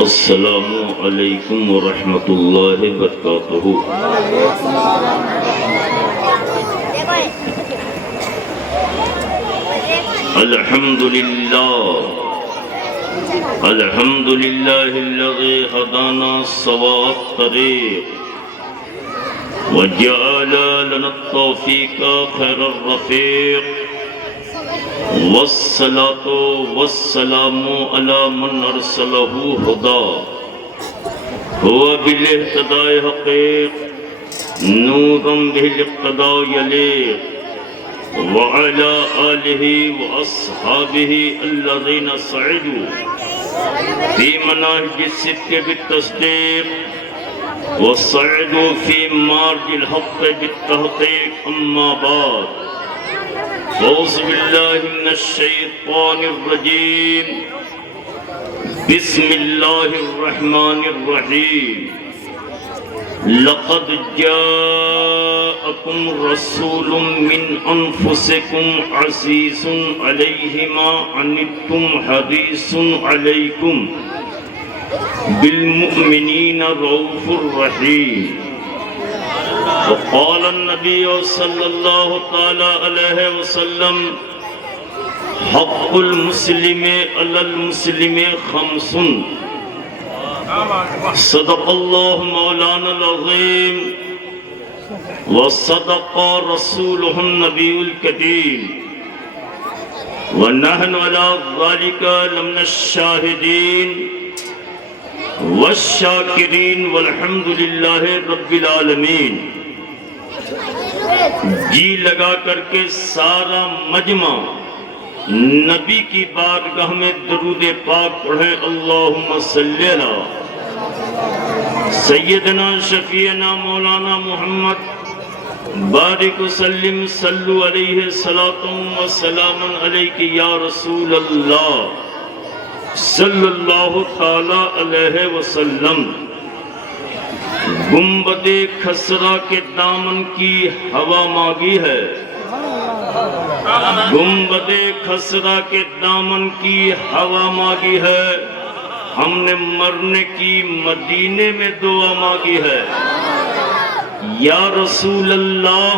السلام علیکم ورحمۃ اللہ وبرکاتہ۔ الحمد للہ الذی ہدانا سواء الطریق وجعل لنا التوفیق خیر الرفیق، والصلاة والسلام على من ارسلہ ہدا هو بالاہتداء حقیق نورا به الاقتداء یلیق، وعلى آلہ واصحابہ الذین سعدوا فی مناہج الصدق بالتصدیق وصعدوا فی مارج الحق بالتحقیق، اما بعد اعوذ باللہ من الشیطان الرجیم، بسم اللہ الرحمن الرحیم۔ لقد جاءکم رسول من انفسکم عزیز علیہ ما عنتم حریص علیکم بالمؤمنین رؤوف رحیم۔ وقال النبی صلی اللہ تعالی علیہ وسلم، حق المسلم علی المسلم خمس، صدق اللہ مولانا العظیم وصدق رسولہ النبی الکریم، ونحن علی ذلک لمن الشاہدین والشاکرین والحمد للہ رب العالمین۔ جی لگا کر کے سارا مجمع نبی کی بارگاہ میں درود پاک پڑھیں، اللہم صلی علی سیدنا شفیعنا مولانا محمد بارک وسلم، صلو علیہ صلاۃ و سلام علیک یا رسول اللہ صلی اللہ تعالی علیہ وسلم۔ گنبد خسرا کے دامن کی ہوا مانگی ہے، گنبد خسرا کے دامن کی ہوا مانگی ہے، ہم نے مرنے کی مدینے میں دعا مانگی ہے۔ یا رسول اللہ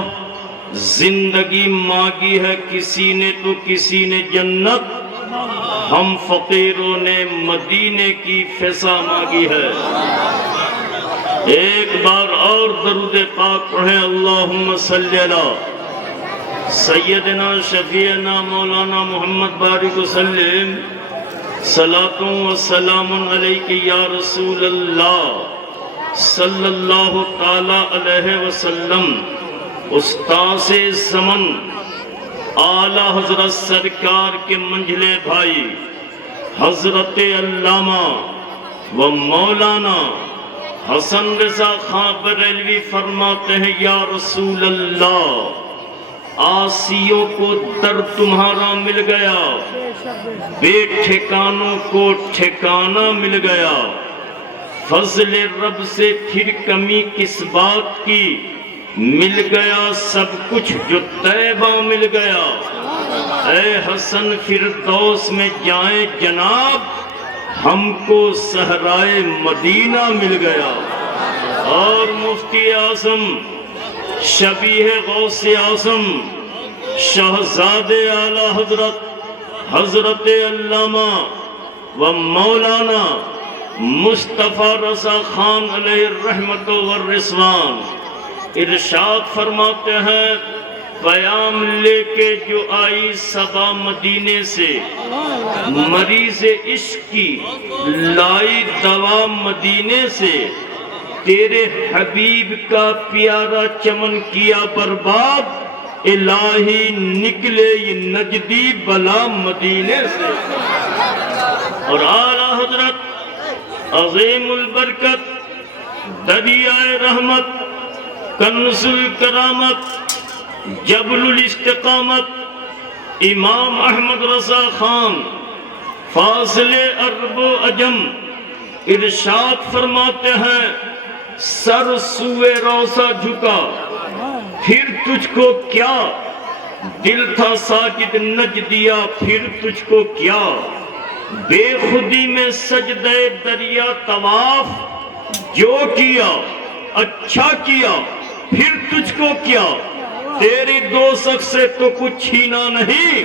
زندگی مانگی ہے کسی نے تو کسی نے جنت، ہم فقیروں نے مدینے کی فضا مانگی ہے۔ ایک بار اور درود پاک پڑھیں، اللہم صلی علی سیدنا شفیعنا مولانا محمد بارک وسلم، صلاۃ و سلام علیک یا رسول اللہ صلی اللہ تعالی علیہ وسلم۔ استاذ زمن اعلیٰ حضرت سرکار کے منجھلے بھائی حضرت علامہ و مولانا حسن رضا خان بریلوی فرماتے ہیں، یا رسول اللہ آسیوں کو در تمہارا مل گیا، بے ٹھکانوں کو ٹھکانہ مل گیا، فضل رب سے پھر کمی کس بات کی، مل گیا سب کچھ جو طیبہ مل گیا۔ اے حسن فردوس میں جائیں جناب، ہم کو صحرائے مدینہ مل گیا۔ اور مفتی اعظم شبیہ غوث اعظم شہزاد اعلی حضرت حضرت علامہ و مولانا مصطفیٰ رضا خان علیہ الرحمت والرضوان ارشاد فرماتے ہیں، پیام لے کے جو آئی صبا مدینے سے، مریض عشق کی لائی دوا مدینے سے، تیرے حبیب کا پیارا چمن کیا برباد، الہی نکلے یہ نجدی بلا مدینے سے۔ اور اعلیٰ حضرت عظیم البرکت دریائے رحمت کنز الکرامت جبل الاستقامت امام احمد رضا خان فاضل عرب و عجم ارشاد فرماتے ہیں، سر سوئے روضہ جھکا پھر تجھ کو کیا، دل تھا ساجد نجدیا پھر تجھ کو کیا، بے خودی میں سجدہ دریا طواف جو کیا اچھا کیا پھر تجھ کو کیا، تیری دوزخ سے تو کچھ چھینا نہیں،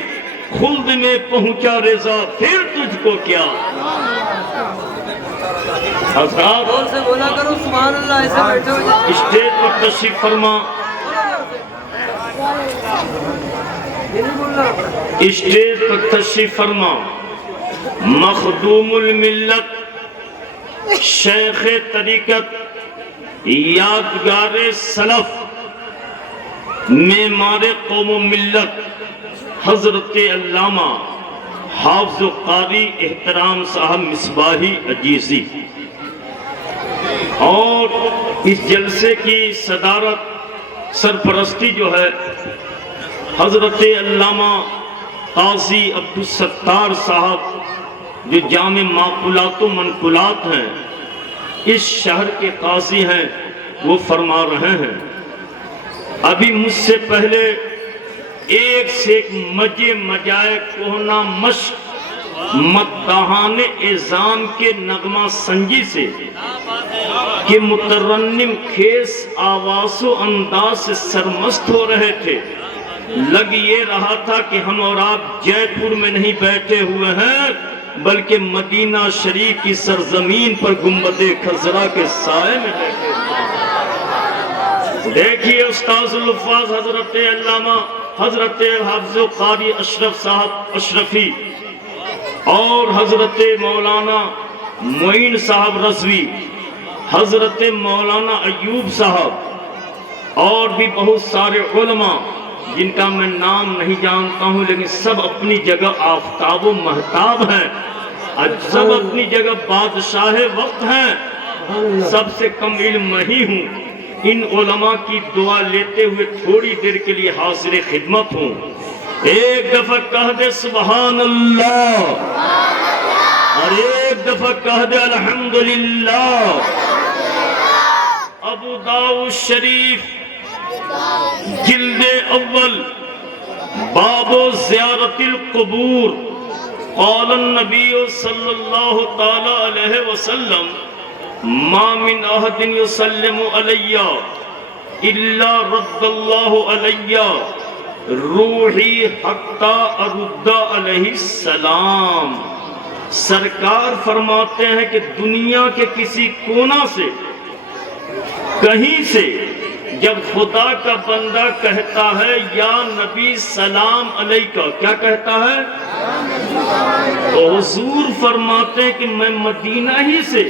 خلد میں پہنچا رضا پھر تجھ کو کیا۔ حضرات بولا کرو سبحان اللہ، ایسے بیٹھے ہو جائے۔ اسٹیج پر تشریف فرما، اسٹیج پر تشریف فرما مخدوم الملت، شیخ طریقت، یادگار سلف، معمار قوم و ملت، حضرت علامہ حافظ و قاری احترام صاحب مصباحی عجیزی۔ اور اس جلسے کی صدارت سرپرستی جو ہے حضرت علامہ قاضی عبدالستار صاحب، جو جامع معقولات و منقولات ہیں، اس شہر کے قاضی ہیں، وہ فرما رہے ہیں۔ ابھی مجھ سے پہلے ایک سے ایک مجے مجائے کوہنا مشق مداحان اعظام کے نغمہ سنجی سے کہ مترنم خیز آواز و انداز سے سرمست ہو رہے تھے۔ لگ یہ رہا تھا کہ ہم اور آپ جے پور میں نہیں بیٹھے ہوئے ہیں بلکہ مدینہ شریف کی سرزمین پر گنبد خضرا کے سائے میں بیٹھے ہیں۔ دیکھیے استاذ الحفاظ حضرت علامہ حضرت حافظ و قاری اشرف صاحب اشرفی اور حضرت مولانا معین صاحب رضوی، حضرت مولانا ایوب صاحب اور بھی بہت سارے علماء جن کا میں نام نہیں جانتا ہوں، لیکن سب اپنی جگہ آفتاب و مہتاب ہیں، سب اپنی جگہ بادشاہ وقت ہیں، سب سے کم علم نہیں ہوں۔ ان علماء کی دعا لیتے ہوئے تھوڑی دیر کے لیے حاضر خدمت ہوں۔ ایک دفعہ کہہ دے سبحان اللہ، اور ایک دفعہ کہہ دے الحمدللہ۔ ابو داؤد شریف جلد اول باب زیارت القبور، قال النبی صلی اللہ تعالی علیہ وسلم ما من احد یسلم علی الا رد اللہ علی روحی حتی ارد علیہ السلام۔ سرکار فرماتے ہیں کہ دنیا کے کسی کونا سے کہیں سے جب خدا کا بندہ کہتا ہے یا نبی سلام علیکہ، کیا کہتا ہے؟ تو حضور فرماتے ہیں کہ میں مدینہ ہی سے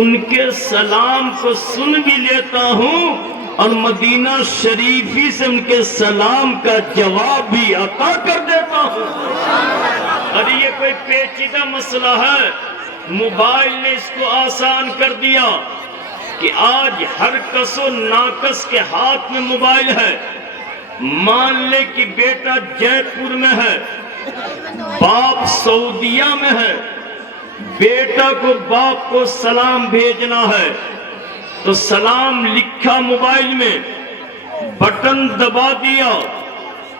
ان کے سلام کو سن بھی لیتا ہوں اور مدینہ شریفی سے ان کے سلام کا جواب بھی عطا کر دیتا ہوں۔ ارے یہ کوئی پیچیدہ مسئلہ ہے، موبائل نے اس کو آسان کر دیا کہ آج ہر کس و ناکس کے ہاتھ میں موبائل ہے۔ مان لے کہ بیٹا جے پور میں ہے، باپ سعودیہ میں ہے، بیٹا کو باپ کو سلام بھیجنا ہے تو سلام لکھا موبائل میں، بٹن دبا دیا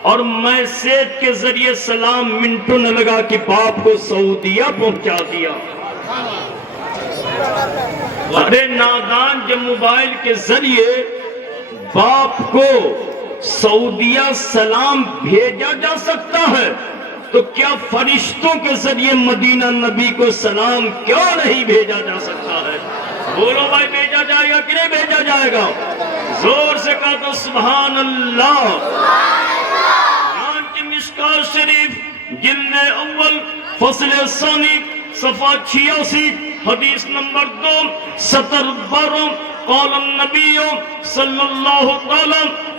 اور میسیج کے ذریعے سلام منٹوں نہ لگا کہ باپ کو سعودیہ پہنچا دیا۔ ارے نادان، جب موبائل کے ذریعے باپ کو سعودیہ سلام بھیجا جا سکتا ہے تو کیا فرشتوں کے ذریعے مدینہ نبی کو سلام کیوں نہیں بھیجا جا سکتا ہے؟ بولو بھائی، بھیجا جائے گا کہ نہیں بھیجا جائے گا؟ زور سے کہا تو سبحان اللہ۔ کی مشکات شریف جلد اول فصل ثانی صفحہ 86 حدیث نمبر 2 سطر 12 قال النبی صلی اللہ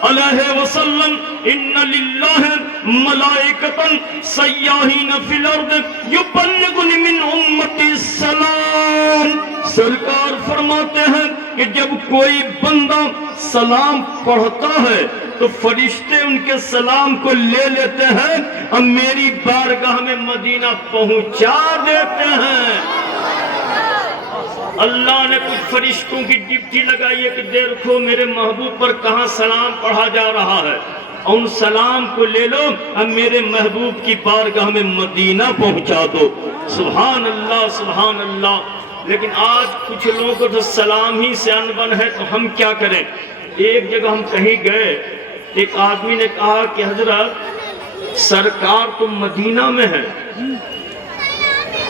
علیہ وسلم ان للہ ملائکتا سیاحین فی الارض یبلغن من امتی السلام۔ سرکار فرماتے ہیں کہ جب کوئی بندہ سلام پڑھتا ہے تو فرشتے ان کے سلام کو لے لیتے ہیں اور میری بارگاہ میں مدینہ پہنچا دیتے ہیں۔ اللہ نے کچھ فرشتوں کی ڈیوٹی لگائی ہے کہ دیکھو میرے محبوب پر کہاں سلام پڑھا جا رہا ہے۔ ان سلام کو لے لو اور میرے محبوب کی بارگاہ میں مدینہ پہنچا دو۔ سبحان اللہ سبحان اللہ۔ لیکن آج کچھ لوگوں کو تو سلام ہی سے انبن ہے، تو ہم کیا کریں؟ ایک جگہ ہم کہیں گئے، ایک آدمی نے کہا کہ حضرت سرکار تو مدینہ میں ہے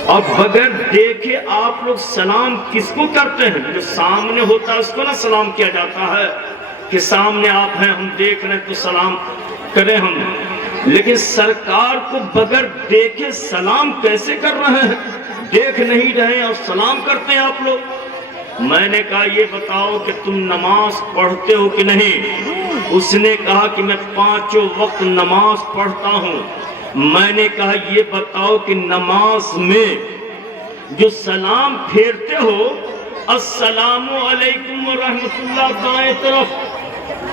اور بغیر دیکھے آپ لوگ سلام کس کو کرتے ہیں؟ جو سامنے ہوتا ہے اس کو نہ سلام کیا جاتا ہے کہ سامنے آپ ہیں، ہم دیکھ رہے ہیں تو سلام کریں ہم، لیکن سرکار کو بغیر دیکھے سلام کیسے کر رہے ہیں؟ دیکھ نہیں رہے اور سلام کرتے ہیں آپ لوگ۔ میں نے کہا یہ بتاؤ کہ تم نماز پڑھتے ہو کہ نہیں؟ اس نے کہا کہ میں 5 وقت نماز پڑھتا ہوں۔ میں نے کہا یہ بتاؤ کہ نماز میں جو سلام پھیرتے ہو، السلام علیکم ورحمۃ اللہ دائیں طرف،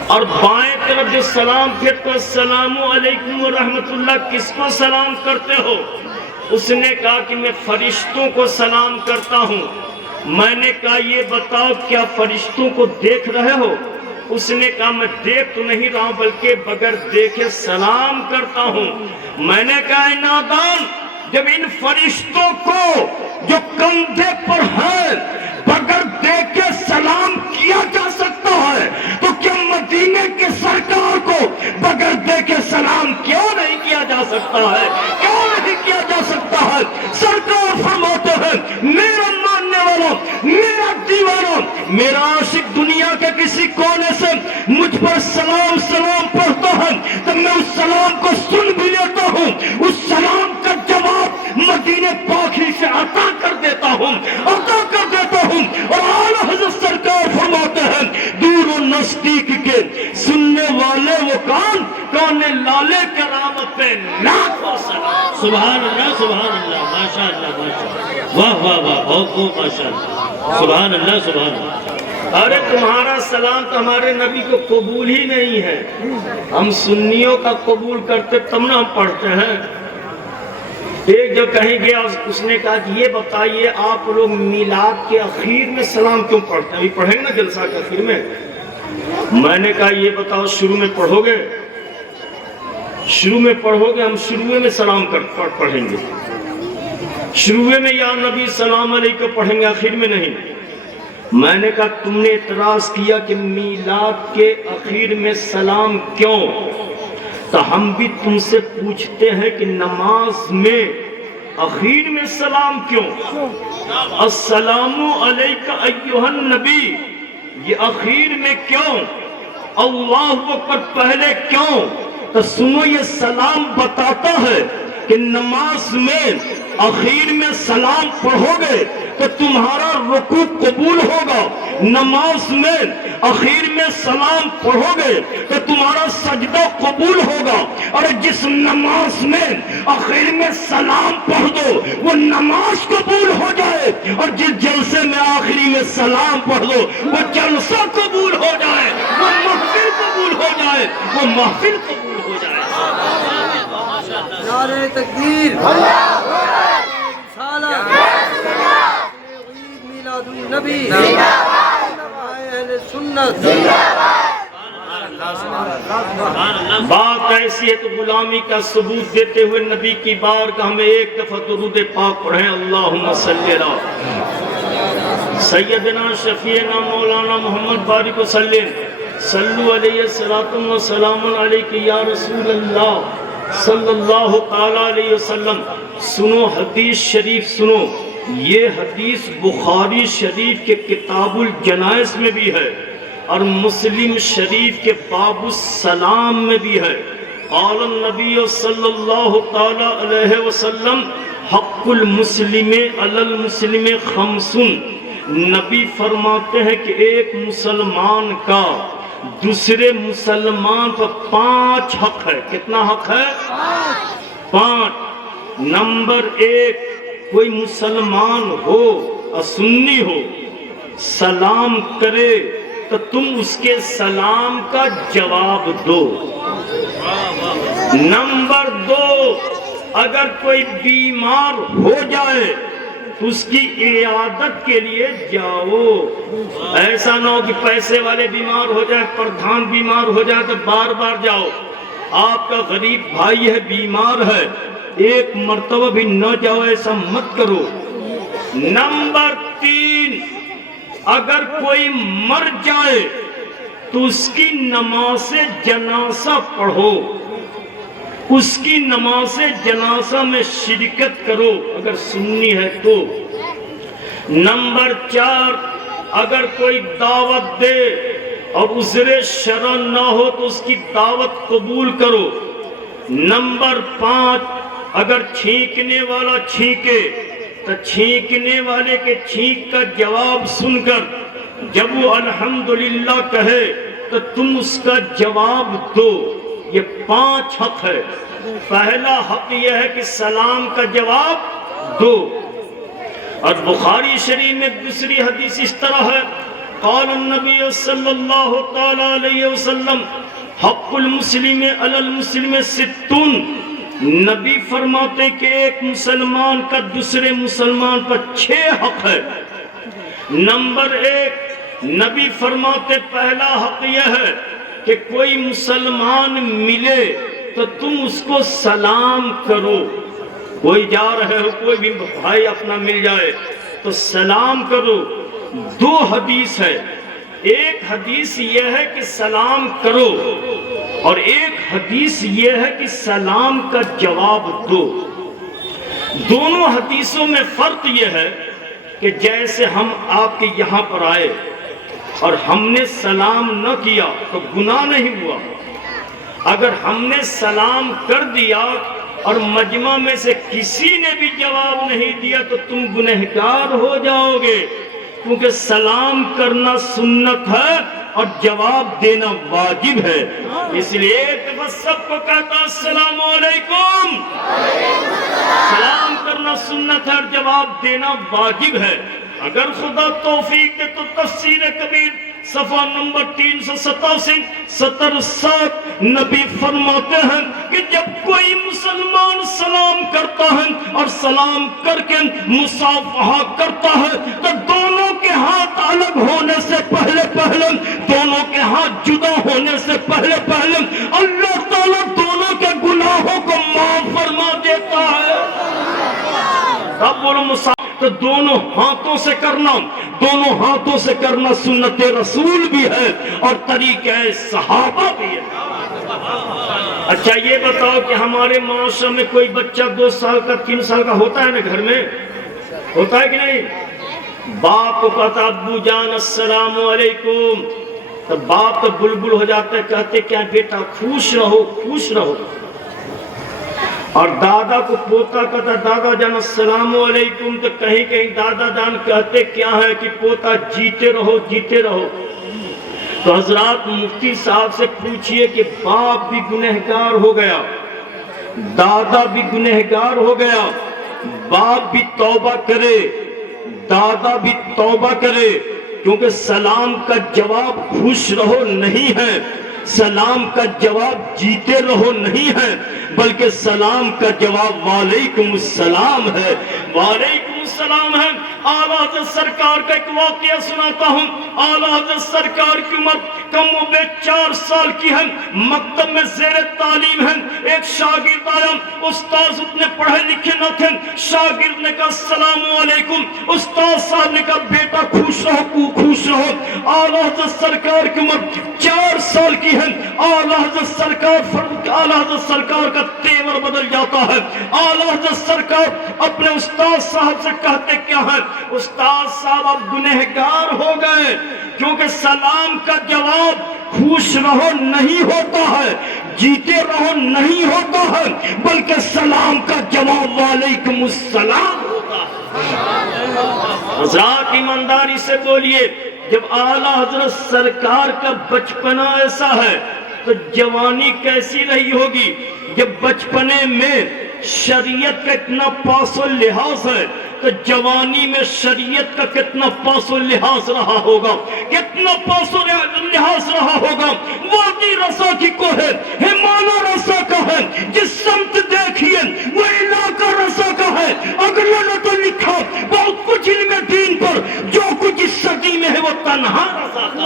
اور بائیں طرف جو سلام پھیرتے ہو السلام علیکم ورحمۃ اللہ، کس کو سلام کرتے ہو؟ اس نے کہا کہ میں فرشتوں کو سلام کرتا ہوں۔ میں نے کہا یہ بتاؤ کیا فرشتوں کو دیکھ رہے ہو؟ اس نے کہا میں دیکھ تو نہیں رہا ہوں بلکہ بغیر دیکھے سلام کرتا ہوں۔ میں نے کہا اے نادان، جب ان فرشتوں کو جو کندھے پر ہے بغیر دیکھے سلام کیا جا سکتا ہے، تو کیا مدینے کے سرکار کو بغیر دیکھے سلام کیوں نہیں کیا جا سکتا ہے؟ کیوں نہیں کیا جا سکتا ہے؟ سرکار فرماتے ہیں میرا ماننے والا، میرا دیوانہ، میرا عاشق دنیا کے کسی کونے سے مجھ پر سلام سلام پڑھتا ہے تو میں اس سلام کو سن بھی لیتا ہوں، اس سلام کا جواب مدینے پاک ہی سے عطا کر دیتا ہوں، عطا کر دیتا ہوں۔ اور اعلیٰ حضرت سرکار فرماتے ہیں دور و نزدیک کے سننے والے وہ کان لالے کرامت پہ لاکھوں سلام۔ سبحان اللہ سبحان اللہ، ماشاء اللہ ماشاء اللہ، واہ واہ واہ، بہت خوب ماشاء اللہ، سبحان اللہ سبحان اللہ۔ ارے تمہارا سلام تو ہمارے نبی کو قبول ہی نہیں ہے، ہم سنیوں کا قبول کرتے تب نہ ہم پڑھتے ہیں۔ ایک جو کہیں گیا اس نے کہا کہ یہ بتائیے آپ لوگ میلاد کے اخیر میں سلام کیوں پڑھتے ہیں؟ ابھی پڑھیں گے نا جلسہ کے اخیر میں۔ میں نے کہا یہ بتاؤ شروع میں پڑھو گے؟ شروع میں پڑھو گے؟ ہم شروع میں سلام پڑھیں گے، شروع میں یا نبی سلام علیکم پڑھیں گے، آخر میں نہیں۔ میں نے کہا تم نے اعتراض کیا کہ میلاد کے اخیر میں سلام کیوں، تو ہم بھی تم سے پوچھتے ہیں کہ نماز میں اخیر میں سلام کیوں؟ السلام علیکم ایھا النبی، یہ اخیر میں کیوں؟ اللہ اکبر پہلے کیوں؟ تو سنو یہ سلام بتاتا ہے کہ نماز میں اخیر میں سلام پڑھو گے تو تمہارا رکوع قبول ہوگا، نماز میں اخیر میں سلام پڑھو گے تو تمہارا سجدہ قبول ہوگا، اور جس نماز میں اخیر میں سلام پڑھ دو وہ نماز قبول ہو جائے، اور جس جلسے میں آخری میں سلام پڑھ دو وہ جلسہ قبول ہو جائے، وہ محفل قبول ہو جائے، وہ محفل قبول ہو جائے۔ نعرہ تکبیر، رسالت، عید میلاد النبی، اہل سنت۔ بات ایسی ہے تو غلامی کا ثبوت دیتے ہوئے نبی کی بارگاہ میں ایک دفعہ درود پاک پڑھیں، اللہم صلی علی سیدنا شفیعنا مولانا محمد بارک وسلم، صلو علیہ الصلاۃ والسلام علیک یا رسول اللہ صلی اللہ تعالی علیہ وسلم۔ سنو حدیث شریف سنو، یہ حدیث بخاری شریف کے کتاب الجنائز میں بھی ہے اور مسلم شریف کے باب السلام میں بھی ہے۔ قال النبی صلی اللہ تعالی علیہ وسلم حق المسلم علی المسلم خمس، نبی فرماتے ہیں کہ ایک مسلمان کا دوسرے مسلمان پر 5 حق ہے۔ کتنا حق ہے؟ 5۔ نمبر 1، کوئی مسلمان ہو اور سنی ہو، سلام کرے تو تم اس کے سلام کا جواب دو۔ نمبر 2، اگر کوئی بیمار ہو جائے تو اس کی عیادت کے لیے جاؤ۔ ایسا نہ ہو کہ پیسے والے بیمار ہو جائے، پردھان بیمار ہو جائے تو بار بار جاؤ۔ آپ کا غریب بھائی ہے، بیمار ہے، ایک مرتبہ بھی نہ جاؤ، ایسا مت کرو۔ نمبر 3، اگر کوئی مر جائے تو اس کی نماز جنازہ پڑھو، اس کی نماز جنازہ میں شرکت کرو اگر سنی ہے تو۔ نمبر 4، اگر کوئی دعوت دے اور عذر شرع نہ ہو تو اس کی دعوت قبول کرو۔ نمبر 5، اگر چھینکنے والا چھینکے تو چھینکنے والے کے چھینک کا جواب سن کر جب وہ الحمدللہ کہے تو تم اس کا جواب دو۔ یہ 5 حق ہے۔ پہلا حق یہ ہے کہ سلام کا جواب دو۔ اور بخاری شریف میں دوسری حدیث اس طرح ہے، قال النبی صلی اللہ تعالی علیہ وسلم حق المسلم علی المسلم 60۔ نبی فرماتے کہ ایک مسلمان کا دوسرے مسلمان پر 6 حق ہے۔ نمبر 1، نبی فرماتے پہلا حق یہ ہے کہ کوئی مسلمان ملے تو تم اس کو سلام کرو۔ کوئی جا رہے ہو، کوئی بھی بھائی اپنا مل جائے تو سلام کرو۔ 2 حدیث ہے، ایک حدیث یہ ہے کہ سلام کرو اور ایک حدیث یہ ہے کہ سلام کا جواب دو۔ دونوں حدیثوں میں فرق یہ ہے کہ جیسے ہم آپ کے یہاں پر آئے اور ہم نے سلام نہ کیا تو گناہ نہیں ہوا، اگر ہم نے سلام کر دیا اور مجمع میں سے کسی نے بھی جواب نہیں دیا تو تم گنہگار ہو جاؤ گے، کیونکہ سلام کرنا سنت ہے اور جواب دینا واجب ہے۔ اس لیے ایک بس سب کو کہتا السلام علیکم، سلام کرنا سنت ہے اور جواب دینا واجب ہے۔ اگر خدا توفیق دے تو تفسیر کبیر صفحہ نمبر 387 نبی فرماتے ہیں کہ جب کوئی مسلمان سلام کرتا ہے اور سلام کر کے مصافحہ کرتا ہے تو دونوں کے ہاتھ الگ ہونے سے پہلے دونوں کے ہاتھ جدا ہونے سے پہلے اللہ تعالیٰ دونوں کے گناہوں کو معاف فرما دیتا ہے۔ اب بولو تو دونوں ہاتھوں سے کرنا سنت رسول بھی ہے اور طریقہ صحابہ بھی ہے۔ اچھا یہ بتاؤ کہ ہمارے معاشرے میں کوئی بچہ 2 سال کا 3 سال کا ہوتا ہے نا، گھر میں ہوتا ہے کہ نہیں؟ باپ کو کہتا ابو جان السلام علیکم تو باپ تو بلبل ہو جاتا ہے، کہتے کیا بیٹا خوش رہو۔ اور دادا کو پوتا کہتا دادا جان السلام علیکم تو کہیں دادا جان کہتے کیا ہے کہ پوتا جیتے رہو۔ تو حضرات مفتی صاحب سے پوچھئے کہ باپ بھی گنہگار ہو گیا، دادا بھی گنہگار ہو گیا، باپ بھی توبہ کرے، دادا بھی توبہ کرے، کیونکہ سلام کا جواب خوش رہو نہیں ہے، سلام کا جواب جیتے رہو نہیں ہے، بلکہ سلام کا جواب وعلیکم السلام ہے، وعلیکم السلام ہے۔ اعلیٰ حضرت سرکار کا ایک واقعہ سناتا ہوں۔ اعلیٰ حضرت سرکار کی عمر کم و بیش 4 سال کی ہے، مکتب میں زیر تعلیم ہے، ایک شاگرد آیا، استاذ اتنے پڑھے لکھے نہ تھے، شاگرد نے کہا السلام علیکم، استاذ صاحب نے کہا بیٹا خوش رہو۔ اعلیٰ حضرت سرکار کی عمر 4 سال کی ہے، اعلیٰ حضرت سرکار کا تیور بدل جاتا ہے۔ اعلیٰ حضرت سرکار اپنے استاذ صاحب سے کہتے کیا ہے؟ استاذ صاحب اب گنہگار ہو گئے، کیونکہ سلام کا جواب خوش رہو نہیں ہوتا ہے، جیتے رہو نہیں ہوتا ہے، بلکہ سلام کا جواب وعلیکم السلام ہوتا ہے۔ حضرات ایمانداری سے بولیے، جب اعلیٰ حضرت سرکار کا بچپنا ایسا ہے تو جوانی کیسی رہی ہوگی؟ جب بچپنے میں شریعت کا اتنا پاس و لحاظ ہے تو جوانی میں شریعت کا کتنا پاس و لحاظ رہا ہوگا، کتنا پاس و لحاظ رہا ہوگا۔ وادی رسا کی کو ہے، ہمالا رسا کا ہے، جس سمت دیکھیے وہ علاقہ رسا کا ہے۔ اگلا نے تو لکھا بہت کچھ علم دین پر، جو کچھ اس صدی میں ہے وہ تنہا رسا کا ہے۔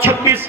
26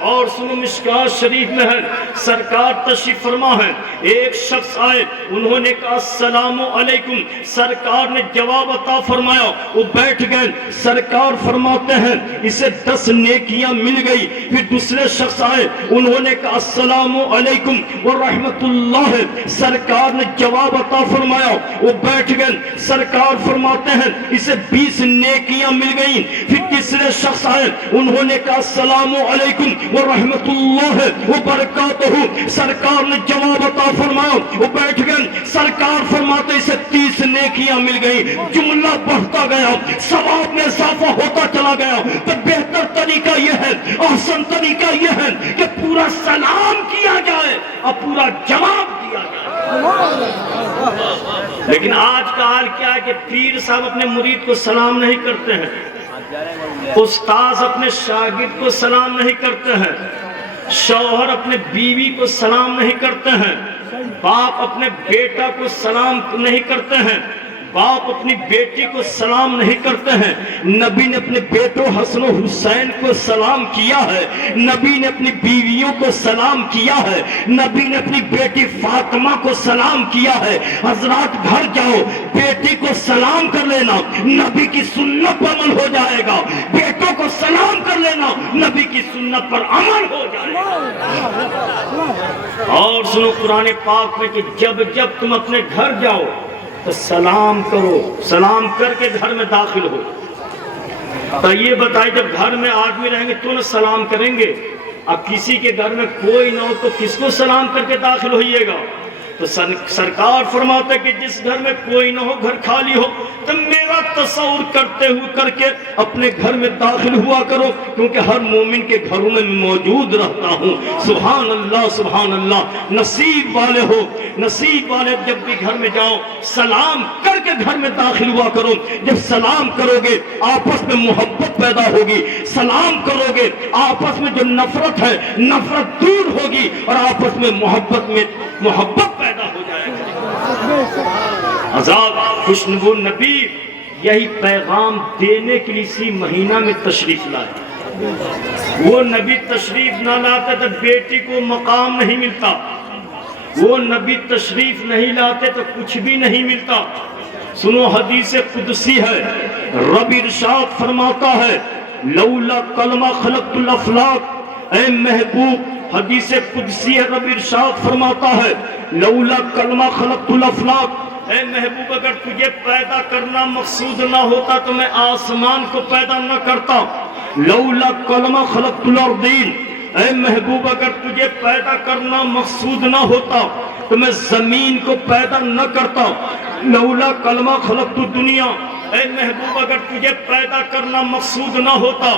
اور سنو مشکات شریف میں ہے، سرکار تشریف فرما ہے، ایک شخص آئے، انہوں نے کہا السلام علیکم، سرکار نے جواب عطا فرمایا، وہ بیٹھ گئے، سرکار فرماتے ہیں اسے 10 نیکیاں مل گئی۔ پھر دوسرے شخص آئے، انہوں نے کہا السلام علیکم ورحمۃ اللہ، سرکار نے جواب عطا فرمایا، وہ بیٹھ گئے، سرکار فرماتے ہیں اسے 20 نیکیاں مل گئیں۔ پھر تیسرے شخص آئے، انہوں نے کہا السلام علیکم ورحمۃ اللہ وبرکاتہ، سرکار نے جواب عطا فرمایا، وہ بیٹھ گئے، سرکار فرماتے اسے 30 نیکیاں مل گئیں۔ جملہ بڑھتا گیا، ثواب میں اضافہ ہوتا چلا گیا۔ تو بہتر طریقہ یہ ہے، احسن طریقہ یہ ہے کہ پورا سلام کیا جائے اور پورا جواب دیا جائے۔ لیکن آج کا حال کیا ہے کہ پیر صاحب اپنے مرید کو سلام نہیں کرتے ہیں، استاذ اپنے شاگرد کو سلام نہیں کرتے ہیں، شوہر اپنے بیوی کو سلام نہیں کرتے ہیں، باپ اپنے بیٹا کو سلام نہیں کرتے ہیں، باپ اپنی بیٹی کو سلام نہیں کرتے ہیں۔ نبی نے اپنے بیٹوں حسن و حسین کو سلام کیا ہے، نبی نے اپنی بیویوں کو سلام کیا ہے، نبی نے اپنی بیٹی فاطمہ کو سلام کیا ہے۔ حضرات گھر جاؤ، بیٹی کو سلام کر لینا، نبی کی سنت پر عمل ہو جائے گا۔ بیٹوں کو سلام کر لینا، نبی کی سنت پر عمل ہو جائے گا۔ اور سنو قرآن پاک میں کہ جب جب تم اپنے گھر جاؤ تو سلام کرو، سلام کر کے گھر میں داخل ہو۔ تو یہ بتائیں جب گھر میں آدمی رہیں گے تو نہ سلام کریں گے، اب کسی کے گھر میں کوئی نہ ہو تو کس کو سلام کر کے داخل ہوئیے گا؟ تو سرکار فرماتا ہے کہ جس گھر میں کوئی نہ ہو، گھر خالی ہو، تو میرا تصور کرتے ہوئے کر کے اپنے گھر میں داخل ہوا کرو، کیونکہ ہر مومن کے گھروں میں موجود رہتا ہوں۔ سبحان اللہ سبحان اللہ۔ نصیب والے ہو، نصیب والے جب بھی گھر میں جاؤ سلام کر کے گھر میں داخل ہوا کرو۔ جب سلام کرو گے آپس میں محبت پیدا ہوگی، سلام کرو گے آپس میں جو نفرت ہے نفرت دور ہوگی، اور آپس میں محبت پیدا ہو جائے گا۔ عذاب خوشنبو نبی یہی پیغام دینے کے لیے اسی مہینہ میں تشریف لائے۔ وہ نبی تشریف نہ لاتے تو بیٹی کو مقام نہیں ملتا، وہ نبی تشریف نہیں لاتے تو کچھ بھی نہیں ملتا۔ سنو حدیث قدسی ہے، رب ارشاد فرماتا ہے لولا کلمہ خلقت الافلاق، اے محبوب حدیث قدسی ہے، رب ارشاد فرماتا ہے لولا کلمہ خلقت الافلاق، اے محبوب اگر تجھے پیدا کرنا مقصود نہ ہوتا تو میں آسمان کو پیدا نہ کرتا۔ لولا کلمہ خلقت الارضین، اے محبوب اگر تجھے پیدا کرنا مقصود نہ ہوتا تو میں زمین کو پیدا نہ کرتا۔ لولا کلمہ خلقت الدنیا، اے محبوب اگر تجھے پیدا کرنا مقصود نہ ہوتا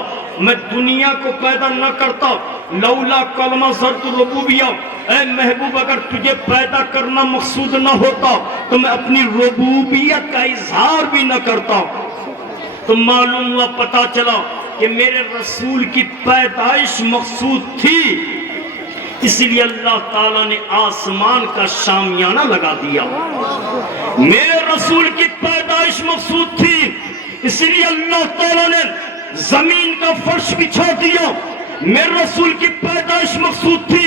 میں دنیا کو پیدا نہ کرتا۔ لولا کلمہ ذرت الربوبیہ، اے محبوب اگر تجھے پیدا کرنا مقصود نہ ہوتا تو میں اپنی ربوبیت کا اظہار بھی نہ کرتا۔ تو معلوم ہوا، پتا چلا کہ میرے رسول کی پیدائش مقصود تھی، اس لیے اللہ تعالیٰ نے آسمان کا شامیانہ لگا دیا۔ میرے رسول کی پیدائش مقصود تھی، اس لیے اللہ تعالیٰ نے زمین کا فرش بچھا دیا۔ میرے رسول کی پیدائش مقصود تھی،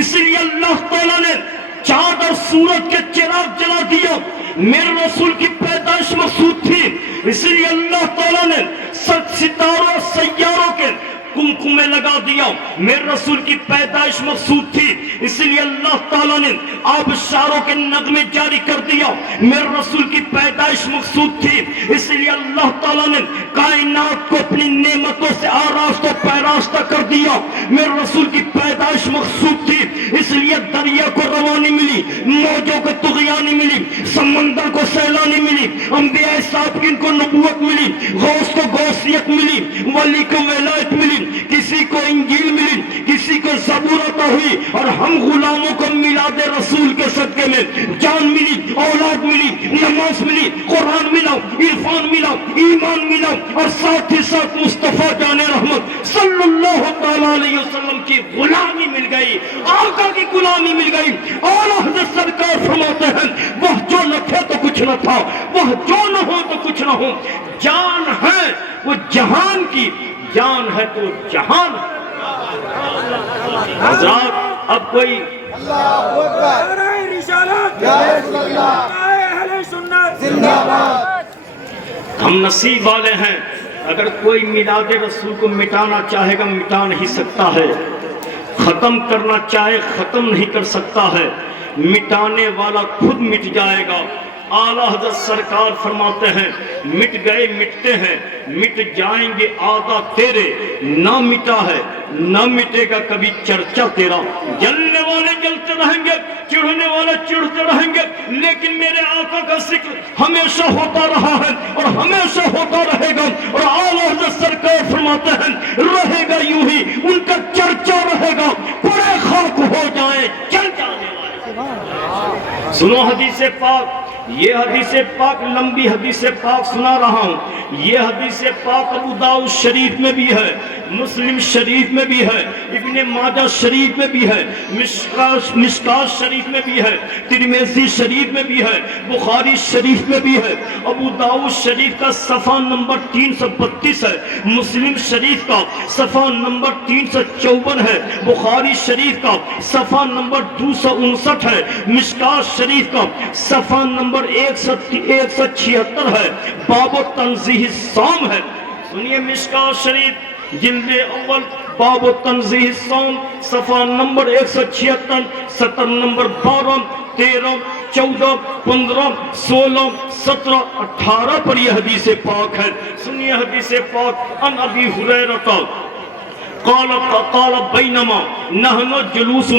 اس لیے اللہ تعالیٰ نے چاند اور سورج کے چراغ جلا دیا۔ میرے رسول کی پیدائش مقصود تھی، اس لیے اللہ تعالیٰ نے ستاروں اور سیاروں کے کمکمے لگا دیا۔ میرے رسول کی پیدائش مقصود تھی، اس لیے اللہ تعالیٰ نے آبشاروں کے نغمے جاری کر دیا۔ میرے رسول کی پیدائش مقصود تھی، اس لیے اللہ تعالیٰ نے کائنات کو اپنی نعمتوں سے آراستہ و پیراستہ کر دیا۔ میرے رسول کی پیدائش مقصود تھی، اس لیے دریا کو روانی ملی، موجوں کو طغیانی ملی، سمندر کو سیلانی ملی، انبیاء صادقین کو نبوت ملی، غوث کو غوثیت ملی، ولی کو ولایت ملی، کسی کو انجیل ملی، کسی کو زبور عطا ہوئی، اور ہم غلاموں کو میلاد رسول کے صدقے میں جان ملی، اولاد ملی، نماز ملی، قرآن ملا، عرفان ملا، ایمان ملا، اور ساتھ ہی ساتھ مصطفیٰ جان رحمت صلی اللہ تعالیٰ علیہ وسلم کی غلامی مل گئی، آقا کی غلامی مل گئی۔ اعلیٰ حضرت سرکار فرماتے ہیں وہ جو نہ تھے تو کچھ نہ تھا، وہ جو نہ ہو تو کچھ نہ ہو، جان ہے وہ جہان کی، جان ہے تو جہان۔ حضرات اب کوئی ہم نصیب والے ہیں، اگر کوئی میلاد رسول کو مٹانا چاہے گا مٹا نہیں سکتا ہے، ختم کرنا چاہے ختم نہیں کر سکتا ہے، مٹانے والا خود مٹ جائے گا۔ اعلیٰ حضرت سرکار فرماتے ہیں مٹ گئے مٹتے ہیں، مٹ جائیں گے آدھا تیرے، نہ مٹا ہے نہ مٹے گا کبھی چرچا تیرا۔ جلنے والے جلتے رہیں گے، چڑھنے والے چڑھتے رہیں گے، لیکن میرے آقا کا ذکر ہمیشہ ہوتا رہا ہے اور ہمیشہ ہوتا رہے گا۔ اور اعلیٰ حضرت سرکار فرماتے ہیں رہے گا یوں ہی، ان کا چرچا رہے گا، پڑے خاک ہو جائیں چل جانے والے۔ سنو حدیث پاک، یہ حدیث پاک لمبی حدیث پاک سنا رہا ہوں، یہ حدیث پاک ابو داؤد شریف میں بھی ہے، مسلم شریف میں بھی ہے، ابن ماجہ شریف میں بھی ہے، مشکات شریف میں بھی ہے، ترمذی شریف میں بھی ہے، بخاری شریف میں بھی ہے۔ ابو داؤد شریف کا صفحہ نمبر 332 ہے، مسلم شریف کا صفحہ نمبر 354 ہے، بخاری شریف کا صفحہ نمبر 259 ہے، مشکات شریف کا صفحہ نمبر 176 ہے، باب تنزیہ الصوم ہے۔ سنیے مشکات شریف جلد اول باب تنزیہ الصوم صفحہ نمبر 176، سطر نمبر 12، 13، 14، 15، 16، 17، 18 پر یہ حدیث پاک ہے۔ سنیے حدیث پاک ان ابی ہریرہ قال بینما نحن جلوس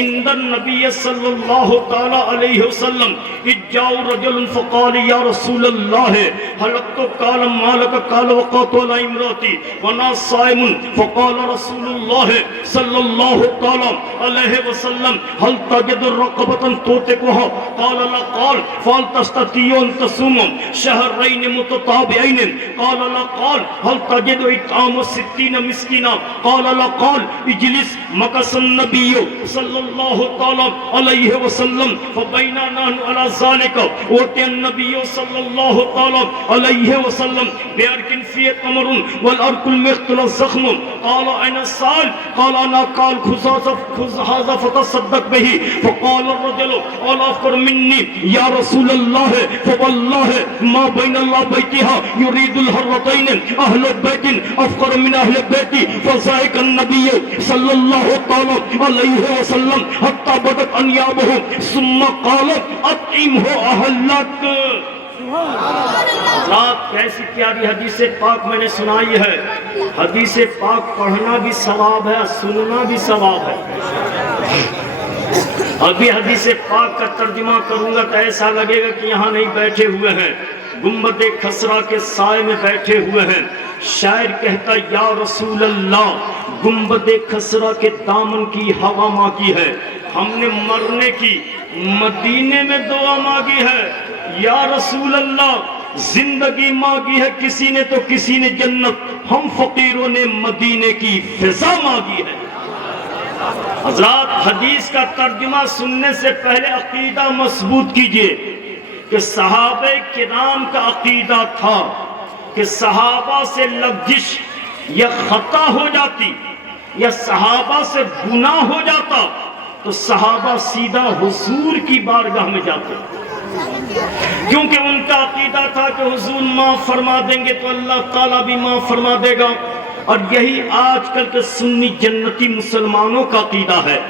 عند النبی صلی اللہ تعالی علیہ وسلم اذ جاء رجل فقال یا رسول اللہ حلقت قال مالک قال وقعت على امرأتی وانا صائم فقال رسول اللہ صلی اللہ تعالی علیہ وسلم هل تجد رقبة توثقها قال لا قال فهل تستطيع ان تصوم شهرين متتابعين قال لا قال هل تجد اطعام 60 مسكينا قال لا قال اجلس مكث النبي صلى الله تعالى عليه وسلم فبينا نحن على ذلك واتى النبي صلى الله تعالى عليه وسلم بأرك فيه تمر والأرك المختل الزخم قال أين السائل قال أنا قال خذ هذا فتصدق به فقال الرجل ألا أفقر مني يا رسول الله فوالله ما بين الله بيتها يريد الهرتين أهل البيت أفقر من أهل البيت فزائق النبي صلى الله عليه وسلم حتى بدت انيابه ثم قال اطعمه اهلك۔ حضرات کیسی پیاری حدیث پاک میں نے سنائی ہے۔ حدیث پاک پڑھنا بھی ثواب ہے، سننا بھی ثواب ہے۔ ابھی حدیث پاک کا ترجمہ کروں گا تو ایسا لگے گا کہ یہاں نہیں بیٹھے ہوئے ہیں، گنبد خضرا کے سائے میں بیٹھے ہوئے ہیں۔ شاعر کہتا یا رسول اللہ گنبد خضرا کے دامن کی ہوا مانگی ہے، ہم نے مرنے کی مدینے میں دعا مانگی ہے۔ یا رسول اللہ زندگی مانگی ہے کسی نے تو کسی نے جنت، ہم فقیروں نے مدینے کی فضا مانگی ہے۔ حضرات حدیث کا ترجمہ سننے سے پہلے عقیدہ مضبوط کیجئے کہ صحابہ کرام کا عقیدہ تھا کہ صحابہ سے لغزش یا خطا ہو جاتی یا صحابہ سے گناہ ہو جاتا تو صحابہ سیدھا حضور کی بارگاہ میں جاتے، کیونکہ ان کا عقیدہ تھا کہ حضور معاف فرما دیں گے تو اللہ تعالیٰ بھی معاف فرما دے گا۔ اور یہی آج کل کے سنی جنتی مسلمانوں کا عقیدہ ہے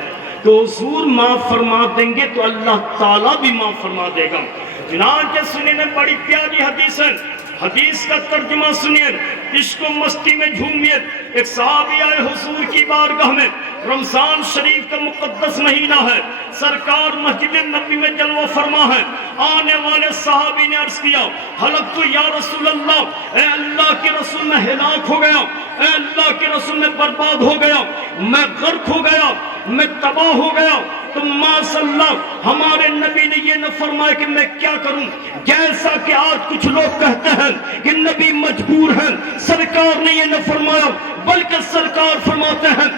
کہ حضور معاف فرما دیں گے تو اللہ تعالیٰ بھی معاف فرما دے گا۔ چنانچہ سنیے بڑی پیاری حدیث ہے، حدیث کا ترجمہ سنیے، عشق و مستی میں جھومیے۔ ایک صحابی آئے حضور کی بارگاہ میں، رمضان شریف کا مقدس مہینہ ہے، سرکار مسجد نبی میں جلوہ فرما ہے۔ آنے والے صحابی نے عرض کیا حلقت یا رسول اللہ، اے اللہ کے رسول میں ہلاک ہو گیا، اے اللہ کے رسول میں برباد ہو گیا، میں غرق ہو گیا، میں تباہ ہو گیا۔ تو ماشاءاللہ ہمارے نبی نے یہ نہ فرمایا کہ میں کیا کروں، جیسا کہ آج کچھ لوگ کہتے ہیں کہ نبی مجبور ہیں، سرکار نے یہ نہ فرمایا بلکہ سرکار فرماتے ہیں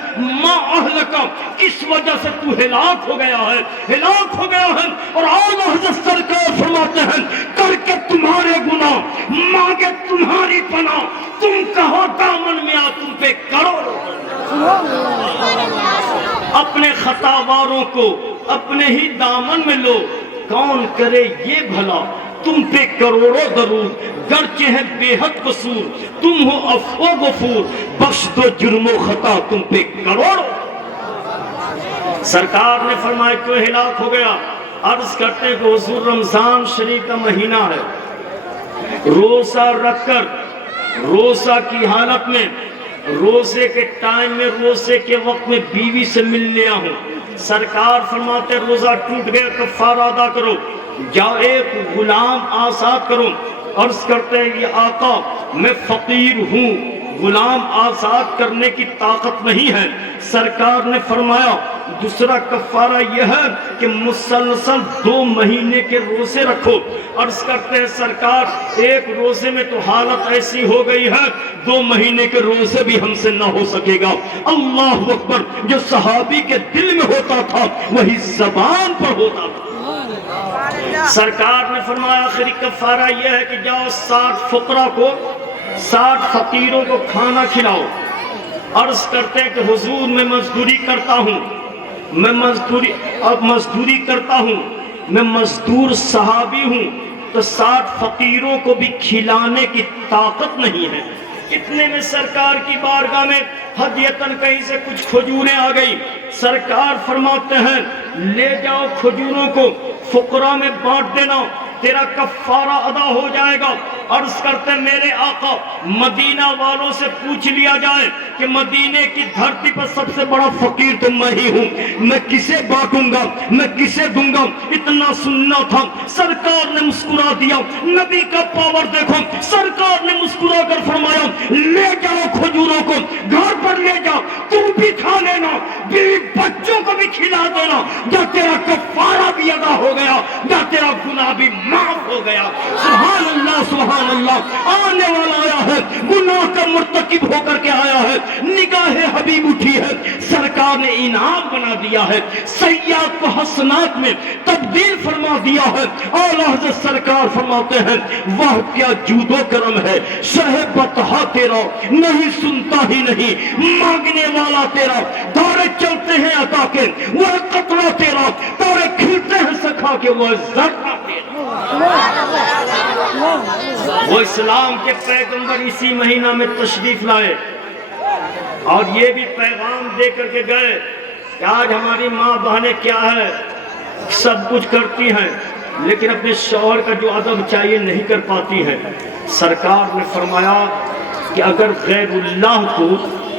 ما اہلکا، کس وجہ سے تو ہلاک ہو گیا ہے، ہلاک ہو گیا ہے۔ اور اعلیٰ حضرت سرکار فرماتے ہیں کر کے تمہارے گناہ مانگے تمہاری پناہ، تم کہو دامن میں آ تم پہ کرو۔ اپنے خطاواروں کو اپنے ہی دامن میں لو، کون کرے یہ بھلا، تم پہ کروڑوں درود گرچہ ہے بے حد قصور، تم ہو عفو و غفور، بخش دو جرم و خطا تم پہ کروڑوں۔ سرکار نے فرمایا کیوں ہلاک ہو گیا؟ عرض کرتے ہیں کہ حضور رمضان شریف کا مہینہ ہے، روزہ رکھ کر روزہ کی حالت میں، روزے کے ٹائم میں، روزے کے وقت میں بیوی سے مل لیا ہوں۔ سرکار فرماتے ہیں روزہ ٹوٹ گیا کفارہ ادا کرو، جاؤ ایک غلام آزاد کرو۔ عرض کرتے ہیں یہ آقا میں فقیر ہوں، غلام آزاد کرنے کی طاقت نہیں ہے۔ سرکار نے فرمایا دوسرا کفارہ یہ ہے کہ مسلسل 2 مہینے کے روزے رکھو۔ عرض کرتے ہیں سرکار ایک روزے میں تو حالت ایسی ہو گئی ہے 2 مہینے کے روزے بھی ہم سے نہ ہو سکے گا۔ اللہ اکبر، جو صحابی کے دل میں ہوتا تھا وہی زبان پر ہوتا تھا۔ سرکار نے فرمایا آخری کفارہ یہ ہے کہ جاؤ 60 فقراء کو، 60 فقیروں کو کھانا کھلاؤ۔ عرض کرتے ہیں کہ حضور میں مزدوری کرتا ہوں، میں مزدوری کرتا ہوں، میں مزدور صحابی ہوں، تو 60 فقیروں کو بھی کھلانے کی طاقت نہیں ہے۔ اتنے میں سرکار کی بارگاہ میں ہدیتاً کہیں سے کچھ کھجوریں آ گئی۔ سرکار فرماتے ہیں لے جاؤ کھجوروں کو فقراء میں بانٹ دینا، تیرا کفارہ ادا ہو جائے گا۔ عرض کرتے ہیں میرے آقا مدینہ والوں سے پوچھ لیا جائے کہ مدینے کی دھرتی پر سب سے بڑا فقیر تو میں ہی ہوں، میں کسے بانٹوں گا، میں کسے دوں گا؟ اتنا سننا تھا۔ سرکار نے مسکرا دیا، نبی کا پاور دیکھو، سرکار نے مسکرا کر فرمایا لے جاؤ کھجوروں کو گھر پر لے جاؤ، تم بھی کھا لینا، بیوی بچوں کو بھی کھلا دینا، یا تیرا کفارہ بھی ادا ہو گیا، یا تیرا گناہ بھی معاف ہو گیا۔ سبحان اللہ سبحان اللہ، آنے والا آیا ہے گناہ کا مرتکب ہو کر کے آیا ہے، نگاہ حبیب اٹھی ہے، سرکار نے انعام بنا دیا ہے، سیئات کو حسنات میں تبدیل فرما دیا ہے۔ اعلیٰ حضرت سرکار فرماتے ہیں وہ کیا جود و کرم ہے، شہ بطحا تیرا نہیں سنتا ہی نہیں، مانگنے والا تیرا دورے چلتے ہیں عطا کے، وہ قطرہ تیرا دورے کھلتے ہیں سکھا کے، وہ ذرہ تیرا۔ وہ اسلام کے پیغمبر اسی مہینہ میں تشریف لائے اور یہ بھی پیغام دے کر کے گئے کہ آج ہماری ماں بہنیں کیا ہے، سب کچھ کرتی ہیں لیکن اپنے شوہر کا جو ادب چاہیے نہیں کر پاتی ہیں۔ سرکار نے فرمایا کہ اگر غیر اللہ کو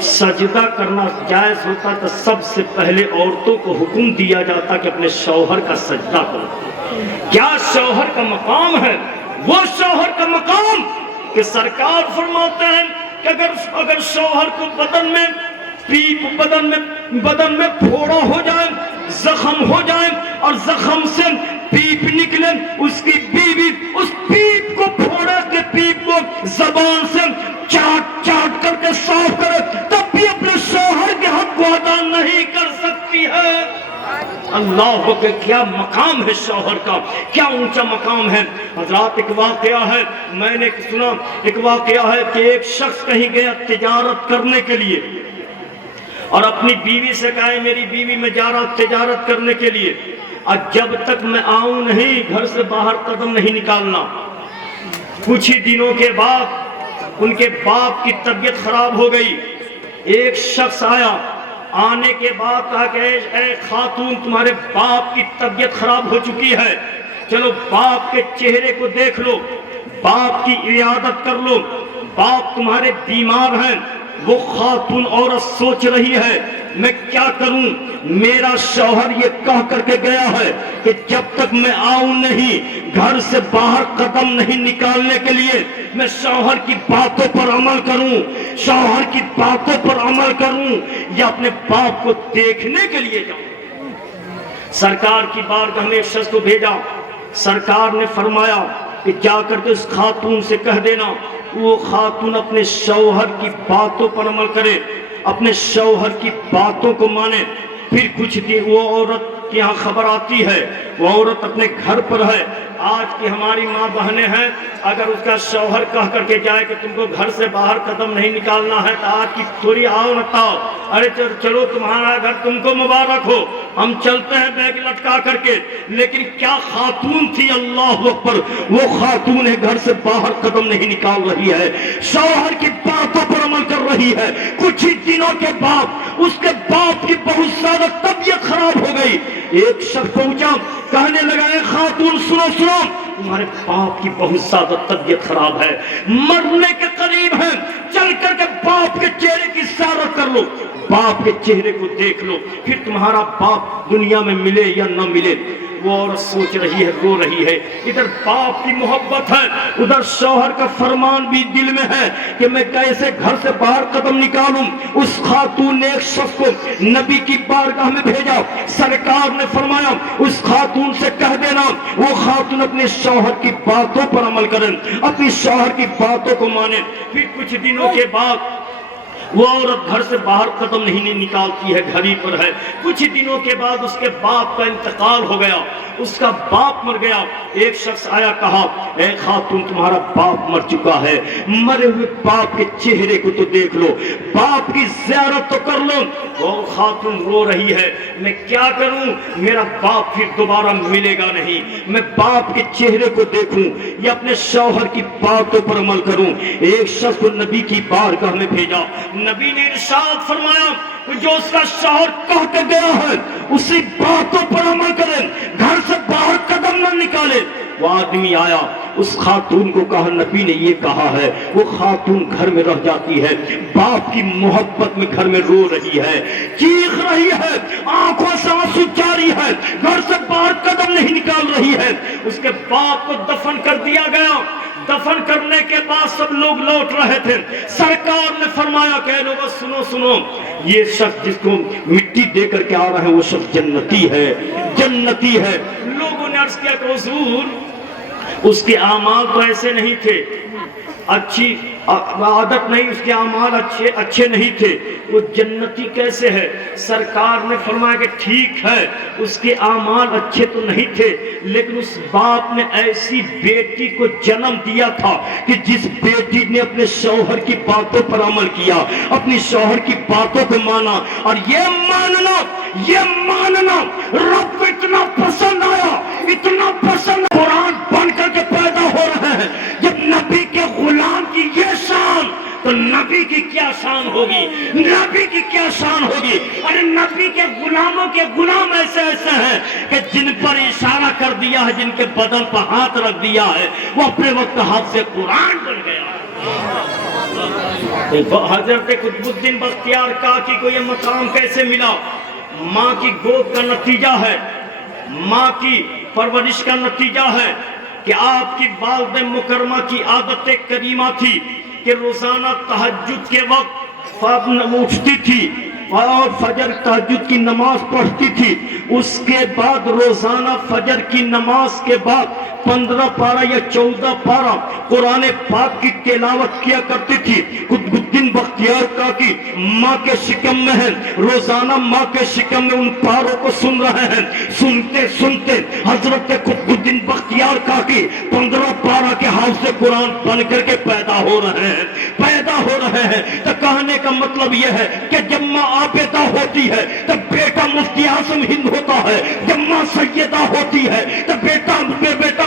سجدہ کرنا جائز ہوتا تو سب سے پہلے عورتوں کو حکم دیا جاتا کہ اپنے شوہر کا سجدہ کرو۔ کیا شوہر کا مقام ہے، وہ شوہر کا مقام کہ سرکار فرماتے ہیں کہ اگر شوہر کو بدن میں پھوڑا ہو جائے، زخم ہو جائے اور زخم سے پیپ نکلے، اس کی بیوی اس پیپ کو پھوڑے کے پیپ کو زبان سے چاٹ چاٹ کر کے صاف کرے، تب بھی اپنے شوہر کے حق کو ادا نہیں کر سکتی ہے۔ اللہ کے کیا مقام ہے شوہر کا، کیا اونچا مقام ہے۔ حضرات ایک واقعہ ہے، میں نے سنا ایک واقعہ ہے کہ ایک شخص کہیں گیا تجارت کرنے کے لیے اور اپنی بیوی سے کہا میری بیوی میں جا رہا تجارت کرنے کے لیے، اور جب تک میں آؤں نہیں گھر سے باہر قدم نہیں نکالنا۔ کچھ ہی دنوں کے بعد ان کے باپ کی طبیعت خراب ہو گئی۔ ایک شخص آیا، آنے کے بعد کہا کہ اے خاتون تمہارے باپ کی طبیعت خراب ہو چکی ہے، چلو باپ کے چہرے کو دیکھ لو، باپ کی عیادت کر لو، باپ تمہارے بیمار ہیں۔ وہ خاتون عورت سوچ رہی ہے میں کیا کروں، میرا شوہر یہ کہہ کر کے گیا ہے کہ جب تک میں آؤں نہیں گھر سے باہر قدم نہیں نکالنے کے لیے، میں شوہر کی باتوں پر عمل کروں، شوہر کی باتوں پر عمل کروں یا اپنے باپ کو دیکھنے کے لیے جاؤں۔ سرکار کی بارگاہ میں ایک شخص کو بھیجا، سرکار نے فرمایا کہ جا کر کے اس خاتون سے کہہ دینا وہ خاتون اپنے شوہر کی باتوں پر عمل کرے، اپنے شوہر کی باتوں کو مانے۔ پھر کچھ دن وہ عورت عورت کے یہاں خبر آتی ہے، وہ عورت اپنے گھر پر ہے. آج کی ہماری ماں بہنیں ہیں، اگر اس کا شوہر کہہ کر کے جائے کہ تم کو گھر سے باہر قدم نہیں نکالنا ہے، تو آج کی تھوڑی آؤ نتاؤ، ارے چلو تمہارا گھر تم کو مبارک ہو، ہم چلتے ہیں بیگ لٹکا کر کے. لیکن کیا خاتون تھی، اللہ اکبر، وہ خاتون ہے گھر سے باہر قدم نہیں نکال رہی ہے، شوہر کی باتوں پر عمل کر رہی ہے. کچھ ہی دنوں کے بعد اس کے باپ کی بہت زیادہ طبیعت خراب ہو گئی. ایک شخص پہنچا، کہنے لگا اے خاتون سنو سنو، تمہارے باپ کی بہت زیادہ طبیعت خراب ہے، مرنے کے قریب ہے، چل کر کے باپ کے چہرے کی زیارت کر لو، باپ کے چہرے کو دیکھ لو، پھر تمہارا باپ دنیا میں ملے یا نہ ملے. وہ عورت سوچ رہی ہے، رو رہی ہے، ادھر باپ کی محبت ہے، ادھر شوہر کا فرمان بھی دل میں ہے کہ میں کیسے گھر سے باہر قدم نکالوں. اس خاتون نے ایک شخص کو نبی کی بارگاہ میں بھیجا. سرکار نے فرمایا اس خاتون سے کہہ دینا وہ خاتون اپنے شوہر کی باتوں پر عمل کریں، اپنی شوہر کی باتوں کو مانیں. پھر کچھ دنوں کے بعد وہ عورت گھر سے باہر قدم نہیں نکالتی ہے، گھر ہی پر ہے. کچھ دنوں کے بعد اس کے باپ کا انتقال ہو گیا، اس کا باپ مر گیا. ایک شخص آیا، کہا اے خاتون تمہارا باپ مر چکا ہے، مرے ہوئے باپ کے چہرے کو تو دیکھ لو، باپ کی زیارت تو کر لو. وہ خاتون رو رہی ہے، میں کیا کروں، میرا باپ پھر دوبارہ ملے گا نہیں، میں باپ کے چہرے کو دیکھوں یا اپنے شوہر کی باتوں پر عمل کروں. ایک شخص کو نبی کی بارگاہ میں بھیجا. نبی نے ارشاد فرمایا جو اس کا شوہر کہہ کے گیا ہے اسی باتوں پر عمل کریں، گھر سے باہر قدم نہ نکالے. وہ آدمی آیا، اس خاتون کو کہا نبی نے یہ کہا ہے. وہ خاتون گھر میں رہ جاتی ہے، باپ کی محبت میں گھر میں رو رہی ہے، چیخ رہی ہے، آنکھوں سے آنسو جاری ہے، گھر سے باہر قدم نہیں نکال رہی ہے. اس کے باپ کو دفن کر دیا گیا. دفن کرنے کے بعد سب لوگ لوٹ رہے تھے. سرکار نے فرمایا کہ لوگوں سنو سنو، یہ شخص جس کو مٹی دے کر کے آ رہا ہے وہ شخص جنتی ہے، جنتی ہے. لوگوں نے عرض کیا کہ حضور اس کے اعمال تو ایسے نہیں تھے، اچھی عادت نہیں، اس کے اعمال اچھے نہیں تھے، وہ جنتی کیسے ہے؟ سرکار نے فرمایا کہ ٹھیک ہے اس کے اعمال اچھے تو نہیں تھے، لیکن اس باپ نے ایسی بیٹی کو جنم دیا تھا کہ جس بیٹی نے اپنے شوہر کی باتوں پر عمل کیا، اپنی شوہر کی باتوں کو مانا. اور یہ ماننا رب کو اتنا پسند آیا، اتنا پسند، قرآن بن کر کے پیدا ہو رہے ہیں. جب نبی کے غلام کی یہ شان تو نبی کی کیا شان ہوگی، نبی کی کیا شان ہوگی. ارے نبی کے غلاموں کے غلام ایسے ایسے ہیں کہ جن پر اشارہ کر دیا ہے، جن کے بدن پر ہاتھ رکھ دیا ہے، وہ اپنے وقت ہاتھ سے قرآن بن گیا. حضرت قطب الدین بختیار کاکی کو یہ مقام کیسے ملا؟ ماں کی گود کا نتیجہ ہے، ماں کی پرورش کا نتیجہ ہے کہ آپ کی والدہ مکرمہ کی عادت کریمہ تھی کہ روزانہ تہجد کے وقت اٹھتی تھی اور فجر تہجد کی نماز پڑھتی تھی. اس کے بعد روزانہ فجر کی نماز کے بعد 15 پارہ یا 14 پارہ قرآن پاک کی تلاوت کیا کرتی تھی. قطب الدین بختیار کاکی ماں کے شکم میں ہیں، روزانہ ماں کے شکم میں ان پاروں کو سن رہے ہیں. سنتے سنتے حضرت قطب الدین بختیار کاکی 15 پارہ کے حافظ قرآن بن کر کے پیدا ہو رہے ہیں. تو کہنے کا مطلب یہ ہے کہ جب ماں پیدا ہوتی ہے تب بیٹا مفتی اعظم ہند ہوتا ہے، جب ماں سیدہ ہوتی ہے تب بیٹا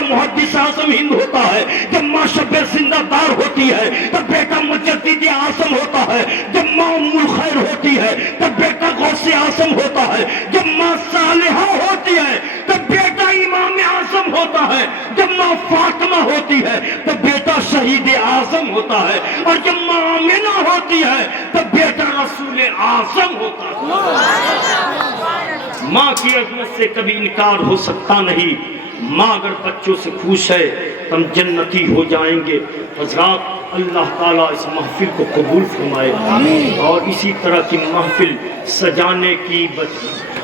محدث اعظم ہند ہوتا ہے، جب ماں شبیر زندہ دار ہوتی ہے تب بیٹا مجدد اعظم ہوتا ہے، جب ماں ام الخیر ہوتی ہے تب بیٹا غوث اعظم ہوتا ہے، جب ماں صالحہ ہوتی ہے تب بیٹا امام اعظم ہوتا ہے، جب ماں فاطمہ ہوتی ہے تب بیٹا شہید اعظم ہوتا ہے، اور جب ماں آمنہ ہوتی ہے تب بیٹا رسول اعظم ہوتا ہے. ماں کی عظمت سے کبھی انکار ہو سکتا نہیں. ماں اگر بچوں سے خوش ہے تو ہم جنتی ہو جائیں گے. حضرات اللہ تعالیٰ اس محفل کو قبول فرمائے اور اسی طرح کی محفل سجانے کی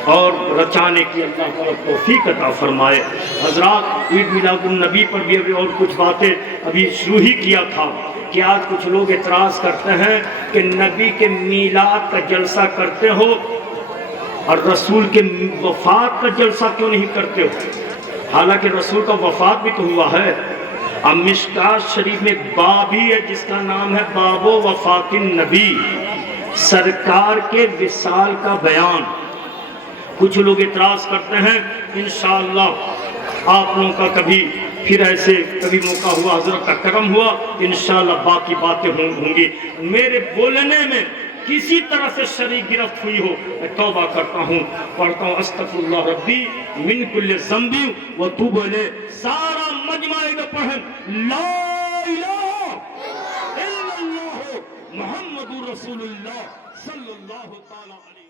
اور رچانے کی اللہ تعالیٰ توفیق عطا فرمائے. حضرات عید میلاد النبی پر بھی ابھی اور کچھ باتیں ابھی شروع ہی کیا تھا کہ آج کچھ لوگ اعتراض کرتے ہیں کہ نبی کے میلاد کا جلسہ کرتے ہو اور رسول کے وفات کا جلسہ کیوں نہیں کرتے ہو؟ حالانکہ رسول کا وفات بھی تو ہوا ہے۔ اب مشکات شریف میں ایک باب ہی ہے جس کا نام ہے باب و وفات النبی، سرکار کے وصال کا بیان۔ کچھ لوگ اعتراض کرتے ہیں انشاءاللہ آپ لوگوں کا کبھی پھر ایسے کبھی موقع ہوا، حضرت کا کرم ہوا، انشاءاللہ باقی باتیں ہوں گی۔ میرے بولنے میں کسی طرح سے شریک گرفت ہوئی ہو میں توبہ کرتا ہوں، پڑھتا ہوں استغفر اللہ ربی من کل ذنب وتوب الیہ۔ سارا مجمع ایک پڑھیں لا الہ الا اللہ محمد رسول اللہ صلی اللہ تعالی علیہ